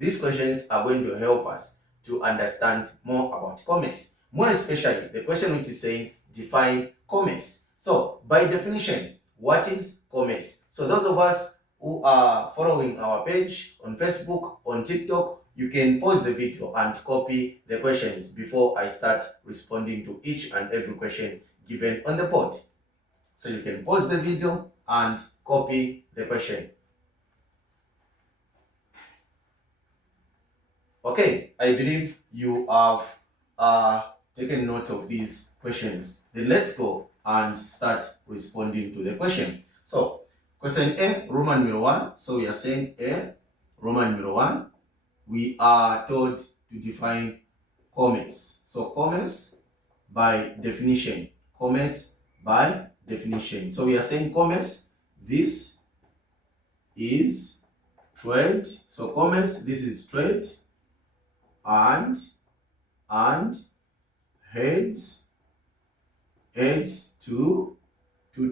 These questions are going to help us to understand more about commerce. More especially, the question which is saying, define commerce. So, by definition, what is commerce? So, those of us who are following our page on Facebook, on TikTok, you can pause the video and copy the questions before I start responding to each and every question given on the board. So you can pause the video and copy the question. Okay, I believe you have taken note of these questions. Then let's go and start responding to the question. So, question A, Roman numeral 1. So we are saying A, Roman numeral 1. We are told to define commerce. So commerce by definition. Commerce by definition. So we are saying commerce, this is trade. So commerce, this is trade, and heads to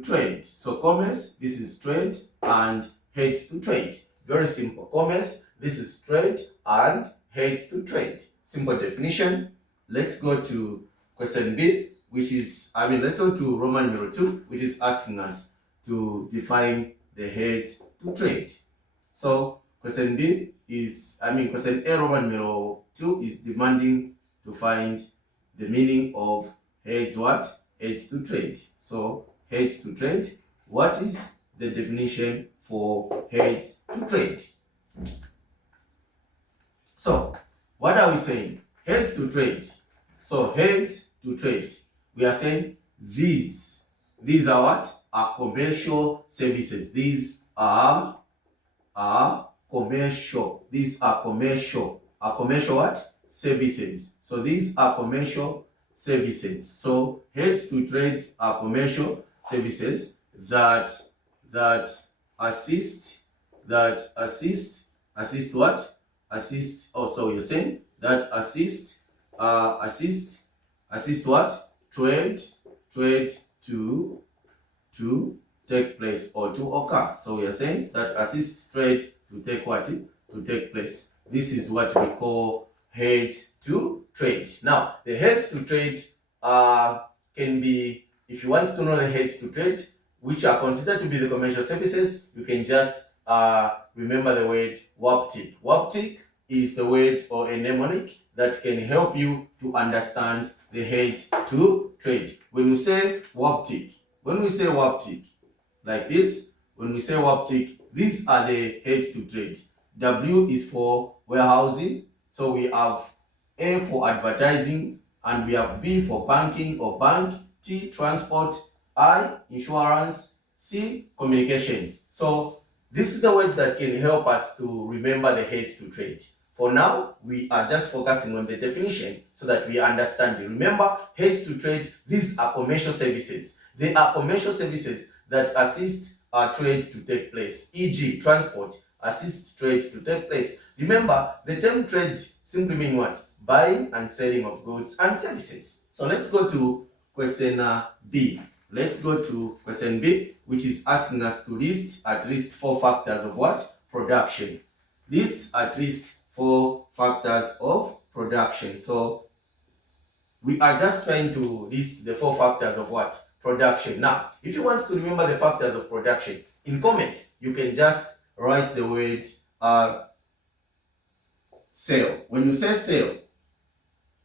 trade. So commerce, this is trade, and heads to trade. Very simple. Commerce, this is trade, and heads to trade. Simple definition. Let's go to question B, which is, let's go to Roman numeral 2, which is asking us to define the heads to trade. So question B is, question A, Roman numeral 2 is demanding to find the meaning of heads what? Heads to trade. So heads to trade, what is the definition for heads to trade? So what are we saying? Heads to trade. So heads to trade. We are saying these are what? Are commercial services. These are commercial. These are commercial. Are commercial what? Services. So these are commercial services. So heads to trade are commercial services that assist what? Assist. Oh, so you're saying that assist what? Trade to take place or to occur. So we are saying that assist trade to take what? To take place. This is what we call heads to trade. Now, the heads to trade can be, if you want to know the heads to trade, which are considered to be the commercial services, you can just remember the word WAPTIC. WAPTIC is the word or a mnemonic that can help you to understand the heads to trade. When we say WAPTIC, like this, when we say WAPTIC, these are the heads to trade. W is for warehousing, so we have A for advertising, and we have B for banking or bank, T transport, I insurance, C communication. So this is the word that can help us to remember the heads to trade. For now, we are just focusing on the definition so that we understand it. Remember, heads to trade, these are commercial services. They are commercial services that assist trade to take place, e.g. transport, assist trade to take place. Remember, the term trade simply means what? Buying and selling of goods and services. So let's go to question B. Let's go to question B, which is asking us to list at least 4 factors of what? Production. List at least 4 factors of production. So we are just trying to list the 4 factors of what? Production. Now, if you want to remember the factors of production, in commerce, you can just write the word sale. When you say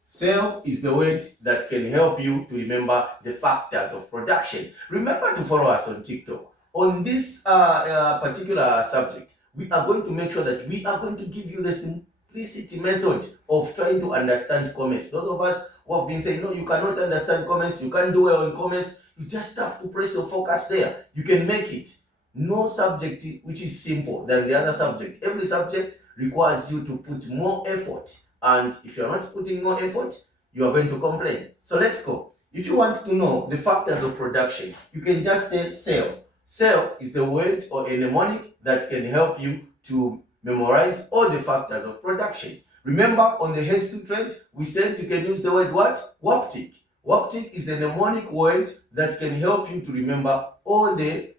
sale is the word that can help you to remember the factors of production. Remember to follow us on TikTok. On this particular subject, we are going to make sure that we are going to give you the simplicity method of trying to understand commerce. Those of us who have been saying, no, you cannot understand commerce, you can't do well in commerce, you just have to press your focus there. You can make it. No subject which is simple than the other subject. Every subject requires you to put more effort. And if you're not putting more effort, you are going to complain. So let's go. If you want to know the factors of production, you can just say sale. Sale is the word or a mnemonic that can help you to memorize all the factors of production. Remember, on the heads to trade, we said you can use the word what? WAPTIC. WAPTIC is a mnemonic word that can help you to remember all the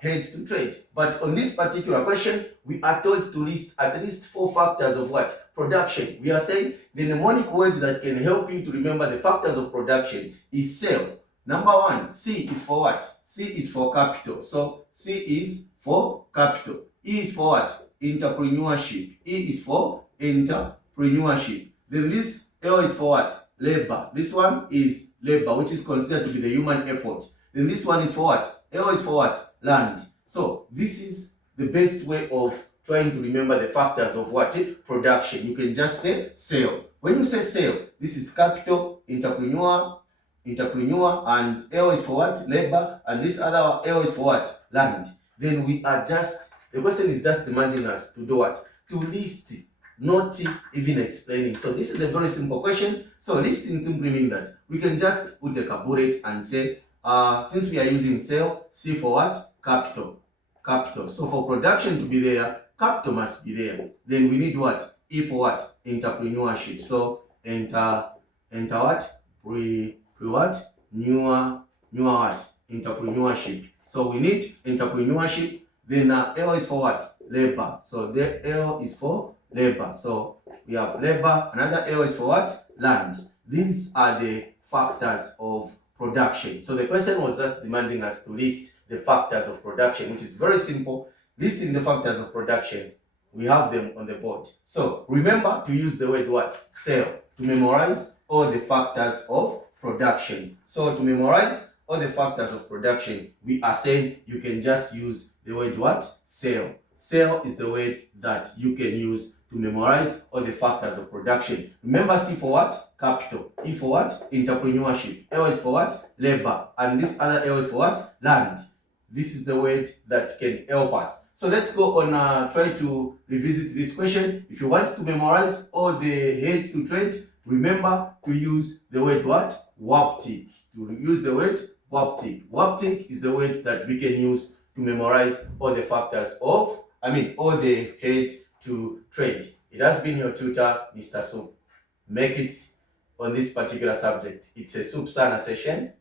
heads to trade. But on this particular question, we are told to list at least 4 factors of what? Production. We are saying the mnemonic word that can help you to remember the factors of production is sale. Number 1, C is for what? C is for capital. So C is for capital. E is for what? Entrepreneurship. E is for entrepreneurship. Then this L is for what? Labor. This one is labor, which is considered to be the human effort. Then this one is for what? L is for what? Land. So this is the best way of trying to remember the factors of what? Production. You can just say sale. When you say sale, this is capital, entrepreneur, and L is for what? Labor, and this other L is for what? Land. Then we are just, the question is just demanding us to do what? To list, not even explaining. So this is a very simple question. So listing simply means that we can just put a bullet and say, since we are using sale, C for what? Capital. Capital. So for production to be there, capital must be there. Then we need what? E for what? Entrepreneurship. So enter what? What? Newer what? Entrepreneurship. So we need entrepreneurship. Then L is for what? Labor. So the L is for labor. So we have labor. Another L is for what? Land. These are the factors of production. So the question was just demanding us to list the factors of production, which is very simple. Listing the factors of production, we have them on the board. So remember to use the word what? Sale, to memorize all the factors of production. So to memorize all the factors of production, we are saying you can just use the word what? Sale. Sale is the word that you can use to memorize all the factors of production. Remember C for what? Capital. E for what? Entrepreneurship. L is for what? Labor. And this other L is for what? Land. This is the word that can help us. So let's go on, try to revisit this question. If you want to memorize all the heads to trade, remember to use the word what? Waptic. To use the word waptic. Waptic is the word that we can use to memorize all the factors of, all the heads to trade. It has been your tutor, Mr. Soup. Make it on this particular subject. It's a Soup Sana session.